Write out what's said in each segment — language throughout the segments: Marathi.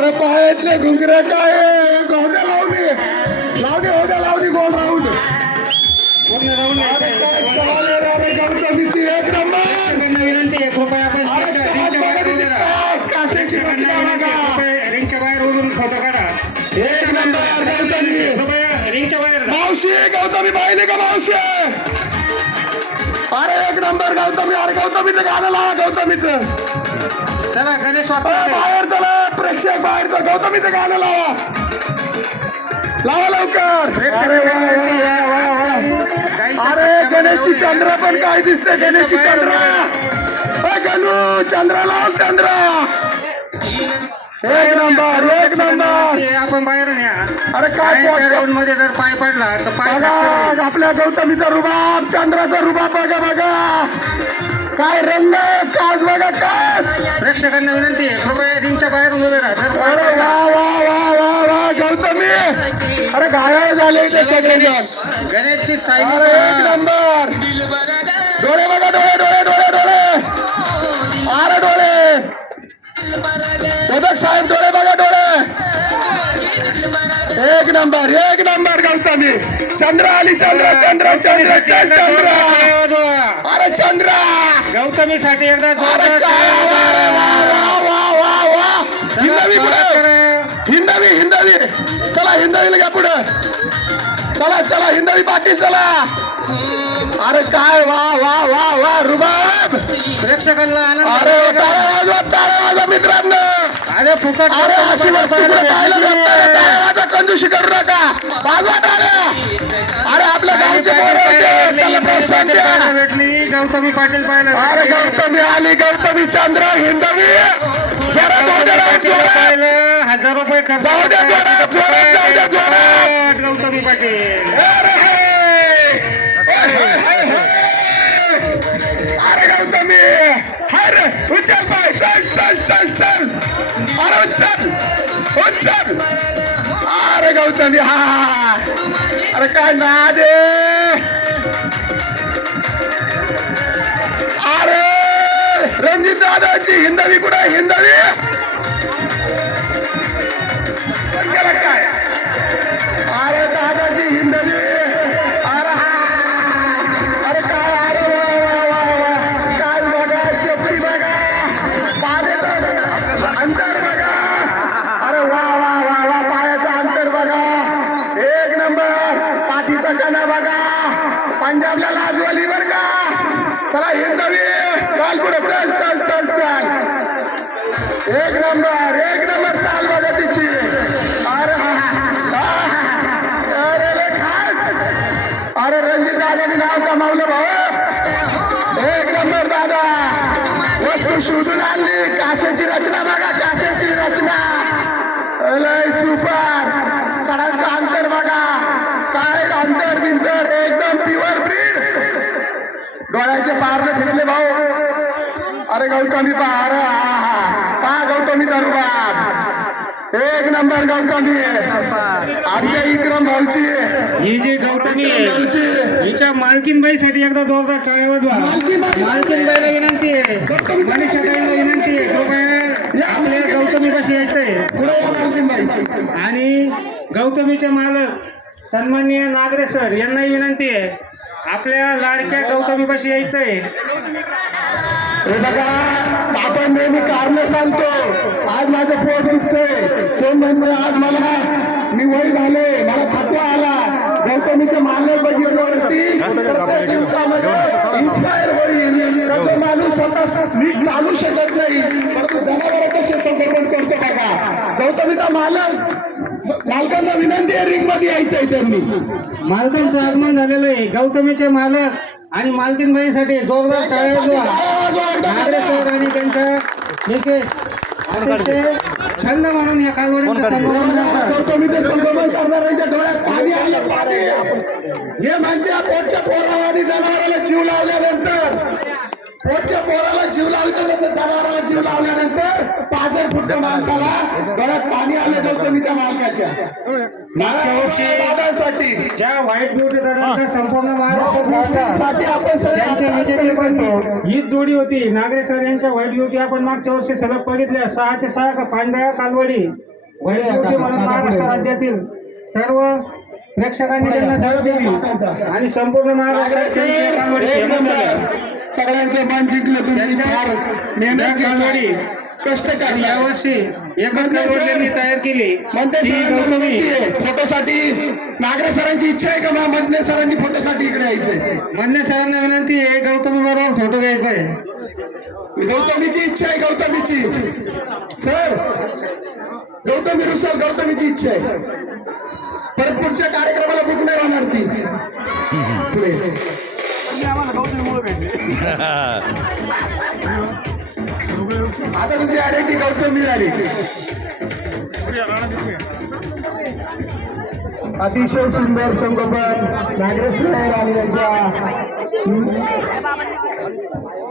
अरे पायातले घुंगरे काय होत्या लावणी. लावणी होत्या लावणी गोल राहून. एक नंबर. विनंती अरे रिंगच्या बाहेर फोटो काढा. एक नंबर रिंगच्या बाहेर. मावशी गौतमी पाहिली का मावशी? अरे एक नंबर गौतमी अरे गौतमीचं गाणं लावा गौतमीचं. चला गणेश बाहेर चला प्रेक्षक बाहेर चला. गौतमीचं गाणं लावा. लावा लवकर. अरे गणेशची चंद्र पण काय दिसते? गणेशची चंद्र. गणू चंद्र लाव चंद्र. एक नंबर एक नंबर. आपण बाहेर अरे काय ग्राउंडमध्ये जर पाय पडला तर पाय आपल्या गौतमीचा रुबाब चंद्राचा रुबाब बघा बघा. काय रंग काच बघा होईल. प्रेक्षकांना विनंती आहे कृपया रिंगच्या बाहेर उभे राहा. जर अरे वा वा वा वा वा गौतमी. अरे घायाळ झाले इथे सगळेजण. गणेशची साई अरे एक नंबर. डोळे बघा डोळे डोळे डोळे डोळे. अरे डोळे. साहेब डोळे एक नंबर एक नंबर गौतमी चंद्र आली चंद्र चंद्र चंद्र चंद्र. अरे चंद्र! एकदा वा वा वा हिंदवी पुढे. हिंदवी हिंदवी. चला हिंदवीला घ्या पुढे. चला चला हिंदवी पाटील चला. अरे काय वा वा वा वा रुबाब. प्रेक्षकांना अरे टाळ्या वाजवा टाळ्या वाजवा मित्रांनो. अरे फुकट अरे अशी वस्तू कुठे पाहायला भेटते? टाळ्या वाजवा कंजूशी करू नका. वाजवा टाळ्या. अरे आपल्या गावचे पोरं होते, त्याला प्रोत्साहन द्या. भेटली. गौतमी पाटील पाहिलं अरे गौतमी आली गौतमी चंद्र हिंदवी. जरा जाऊ दे रे, जोरात. पाहिलं हजार रुपये खर्च जाऊ दे, जोरात, जोरात, जाऊ दे, जोरात. गौतमी पाटील अरे गौतमी अरे उचल पाय चल चल चल चल अरे उचल उचल अरे गौतमी हा अरे काय ना दे अरे रणजित दादाची हिंदवी कुठे हिंदवी दादाने नाव भाऊ? एक नंबर दादा. वस्तू शोधून आणली. कासेची रचना बघा कासेची रचना. लय सुपर. सडांचं अंतर बघा. काय अंतर बिंतर एकदम प्युअर ब्रीड डोळ्याचे पारणे फिरले भाऊ. अरे गौतमी पहा अरे हा हा. पहा गौतमीचा रुबाब एक नंबर गौतमी आमच्या इक्रम भाऊची ही जी गौतमी आहे हिच्या मालकीनबाईसाठी एकदा जोरदार टाळ्या वाजवा मालकीनबाई- मालकीनबाईला विनंती आहे. गौतमी- मनीषाताईला विनंती आहे. कृपया आपल्या गौतमी कशी यायचंय मालकीनबाई. आणि गौतमीचे मालक सन्माननीय नागरे सर यांनाही विनंती आहे. आपल्या लाडक्या गौतमीपाशी यायचंय हे बघा आपण नेहमी कारण सांगतो. आज माझं पोट दुखतंय कोण म्हणतो आज मला मी वय झाले मला थकवा आला गौतमीचे मालक बघितल्यावरती प्रत्येक दिवसामध्ये इन्स्पायर होईल कसं माणूस स्वतः नीट चालू शकत नाही परंतु जनावर कसे संक्रमण करतो बघा गौतमीचा मालक मालकांना यायचंय त्यांनी. मालकांचं आगमन झालेलं आहे. गौतमीचे मालक आणि मालकीनबाईसाठी जोरदार टाळ्या आणि त्यांच्या मिसेस अतिशय छंद म्हणून या कालवडीचं संगोपन करतात. गौतमीचे संक्रमण करणाऱ्यांच्या डोळ्यात पाणी आलं पाणी. हे म्हणते पोटच्या पोरावानी जनावराला जीव लावल्यानंतर पोटच्या पोराला जीव लावतो तसं जनावराला जीव लावल्यानंतर पाच फुट माणसाला. डोळ्यात पाणी आलं गौतमीच्या मालकाच्या. मागच्या वर्षी दादासाठी. ज्या व्हाईट ब्युटी झाडांचा संपूर्ण महाराष्ट्रात नाश्ता साठी आपण त्यांच्या विजेते पण हीच जोडी होती. नागरे सर यांच्या व्हाईट ब्युटी आपण मागच्या वर्षी सलग बघितल्या. सहाचे सहा पांढऱ्या कालवडी. वैद्यकीय म्हणून महाराष्ट्र राज्यातील सर्व प्रेक्षकांनी त्यांना धडक दिली. आणि संपूर्ण महाराष्ट्रात सगळ्यांचं मन जिंकलं तुम्ही त्यांच्या- फार मेहनत कालवडी कष्ट करणार यावर्षी एकच कालवड तयार केली. आहे, फोटोसाठी नागरे सरांची इच्छा आहे का मग मधने सरांनी फोटोसाठी इकडे यायचंय? मन्य सरांना विनंती आहे गौतमी बरोबर फोटो घ्यायचा आहे गौतमीची इच्छा आहे गौतमीची. सर गौतमी रुसल गौतमीची इच्छा आहे. परत पुढच्या कार्यक्रमाला बुक नाही होणार ती. पुढे आता तुमची आयडेंटिटी गौतमी झाली. अतिशय सुंदर संगोपन नागरेश नायर आणि त्यांच्या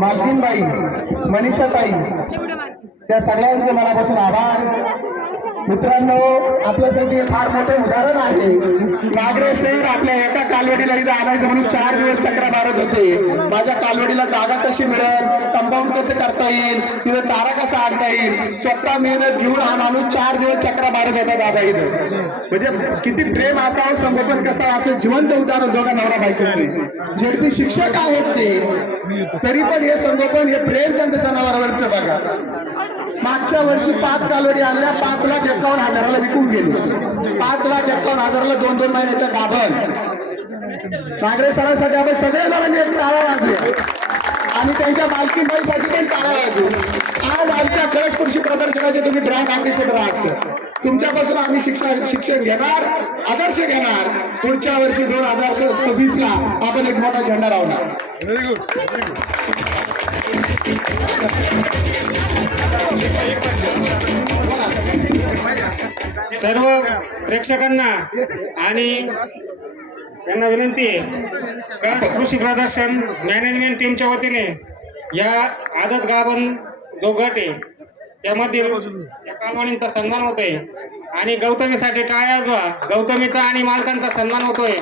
मालकीनबाई मनीषाताई. त्या सगळ्यांचे मनापासून आभार. मित्रांनो आपल्यासाठी फार मोठे उदाहरण आहे. नागरे सर आपल्या एका कालवडीला इथं आणायचं म्हणून चार दिवस चक्र मारत होते. माझ्या कालवडीला जागा कशी मिळेल? कंपाऊंड कसं करता येईल? तिथं चारा कसा आणता येईल? स्वतः मेहनत घेऊन हा माणूस चार दिवस चक्र मारत होता दादा इथं. म्हणजे किती प्रेम असावं संगोपन कसं असं जिवंत उदाहरण दोघा नवरा बायकोचे झेडपी शिक्षक आहेत ते. तरी पण हे संगोपन हे प्रेम त्यांचं जनावरांवरचं बघा. मागच्या वर्षी पाच कालवडी आणल्या पाच लाख एकावन्न हजाराला विकून गेले. पाच लाख एकावन्न हजाराला दोन दोन महिन्याच्या गाभण. नागरे सरांसाठी आपण सगळे जणांनी एक टाळा वाजूया आणि त्यांच्या मालकीबाईसाठी पण टाळा वाजू आज आमच्या कळश कृषी प्रदर्शनाचे तुम्ही ब्रँड अँबेसेडर आहात तुमच्यापासून आम्ही शिक्षा शिक्षण घेणार आदर्श घेणार. पुढच्या वर्षी दोन हजार सव्वीस ला आपण एक मोठा झेंडा लावणार. सर्व प्रेक्षकांना आणि त्यांना विनंती आहे कृषी प्रदर्शन मॅनेजमेंट टीमच्या वतीने या आदत गाभन जो गट आहे त्यामधील या कालवाणींचा सन्मान होतोय. आणि गौतमीसाठी टाळ्या वाजवा गौतमीचा आणि मालकांचा सन्मान होतोय.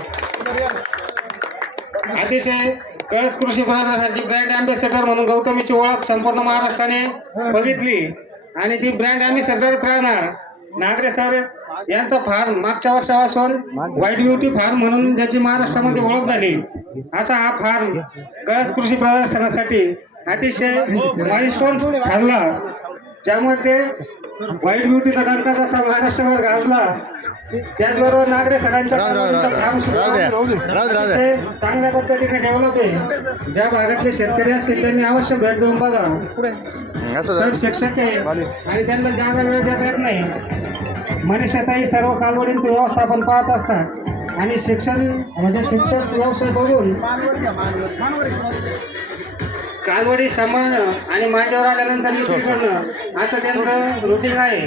अतिशय कळस कृषी प्रदर्शनाची ब्रँड अँबॅसेडर म्हणून गौतमीची ओळख संपूर्ण महाराष्ट्राने बघितली. आणि ती ब्रँड अँबॅसेडरच राहणार नागरे सर यांचा फार्म मागच्या वर्षापासून व्हाईट ब्युटी फार्म म्हणून ज्याची महाराष्ट्रामध्ये ओळख झाली. असा हा फार्म कळस कृषी प्रदर्शनासाठी अतिशय माइलस्टोन ठरला. ज्यामध्ये व्हाईट ब्युटीचा डंका जसा महाराष्ट्रभर गाजला त्याचबरोबर नागरे. अतिशय चांगल्या पद्धतीने डेव्हलप आहे. ज्या भागातले शेतकरी असतील त्यांनी अवश्य भेट देऊन बघा. असं तर शिक्षक आहे आणि त्यांना जागा वेळ देता येत नाही. मनीषाताई सर्व कालवडींचे व्यवस्थापन पाहत असतात. आणि शिक्षण म्हणजे शिक्षक व्यवसाय बघून कालवडी सांभाळणं आणि मांडीवर आल्यानंतर विक्री करणं असं त्यांचं रुटीन आहे.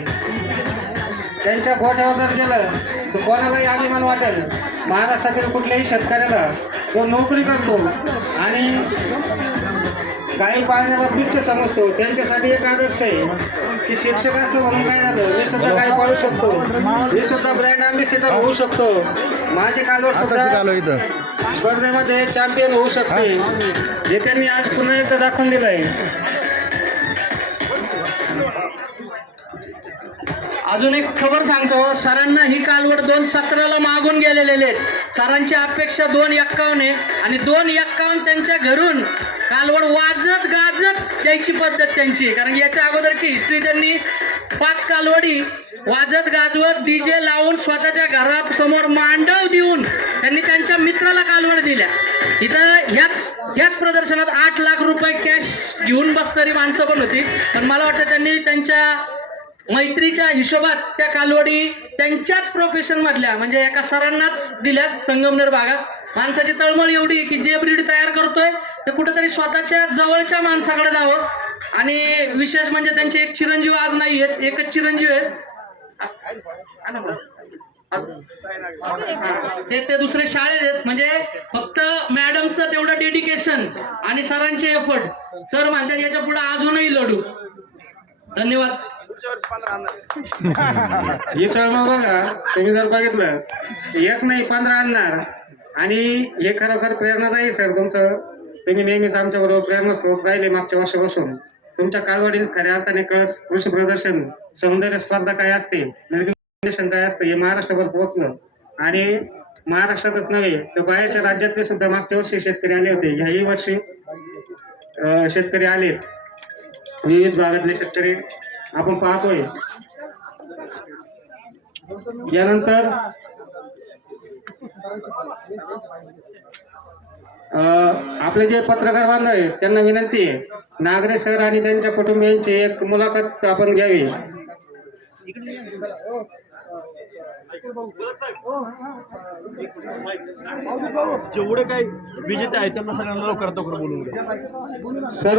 त्यांच्या गोठ्यावर जर गेलं तर कोणालाही अभिमान वाटेल. महाराष्ट्रातील कुठल्याही शेतकऱ्याला तो नोकरी करतो आणि गाई पाळण्याला तुच्छ समजतो. त्यांच्यासाठी एक आदर्श आहे की शिक्षक असलो म्हणून काय झालं मी सुद्धा गाई पाळू शकतो. मी सुद्धा ब्रँड अँबॅसिडर होऊ शकतो. माझे कालवर सुद्धा इथं. स्पर्धेमध्ये चॅम्पियन होऊ शकते. हे त्यांनी आज पुन्हा एकदा दाखवून दिलं आहे अजून एक खबर सांगतो. सरांना ही कालवड दोन सतराला मागून गेलेले आहेत सरांची अपेक्षा दोन एक्कावन्न आहे आणि दोन एक्कावन्न त्यांच्या घरून कालवड वाजत गाजत द्यायची पद्धत त्यांची. कारण याच्या अगोदरची हिस्ट्री त्यांनी पाच कालवडी वाजत गाजवत डीजे लावून स्वतःच्या घरासमोर मांडव देऊन त्यांनी त्यांच्या मित्राला कालवड दिल्या. इथं ह्याच ह्याच प्रदर्शनात आठ लाख रुपये कॅश घेऊन बसणारी माणसं पण होती. पण मला वाटतं त्यांनी त्यांच्या मैत्रीच्या हिशोबात त्या कालवडी त्यांच्याच प्रोफेशन मधल्या म्हणजे एका सरांनाच दिल्यात संगमनेर भागात. माणसाची तळमळ एवढी की जे ब्रीड तयार करतोय ते कुठेतरी स्वतःच्या जवळच्या माणसाकडे जावं. आणि विशेष म्हणजे त्यांचे एक चिरंजीव आज नाही आहेत एकच चिरंजीव आहे. ते ते दुसरे शाळेत आहेत. म्हणजे फक्त मॅडमचं तेवढं डेडिकेशन आणि सरांचे एफर्ट सर म्हणतात याच्यापुढे अजूनही लढू. धन्यवाद. ही मग बघा तुम्ही जर बघितलं एक नाही पंधरा आणणार. आणि हे खरोखर प्रेरणादायी सर तुमचं. तुम्ही नेहमीच आमच्याबरोबर प्रेरणा स्रोत राहिले मागच्या वर्षापासून. तुमच्या कालवडीत खऱ्या अर्थाने कळस कृषी प्रदर्शन सौंदर्य स्पर्धा काय असते काय असते? हे महाराष्ट्रभर पोहोचलं. आणि महाराष्ट्रातच नव्हे तर बाहेरच्या राज्यातले सुद्धा मागच्या वर्षी शेतकरी आले होते. ह्याही वर्षी शेतकरी आले. विविध भागातले शेतकरी आपण पाहतोय. यानंतर आपले जे पत्रकार बांधव आहेत त्यांना विनंती आहे नागरे सर आणि त्यांच्या कुटुंबियांची एक मुलाखत आपण घ्यावी. जेवढे काही विजेते आहेत त्यांना सगळ्यांना लवकरात लवकर बोलून सर्व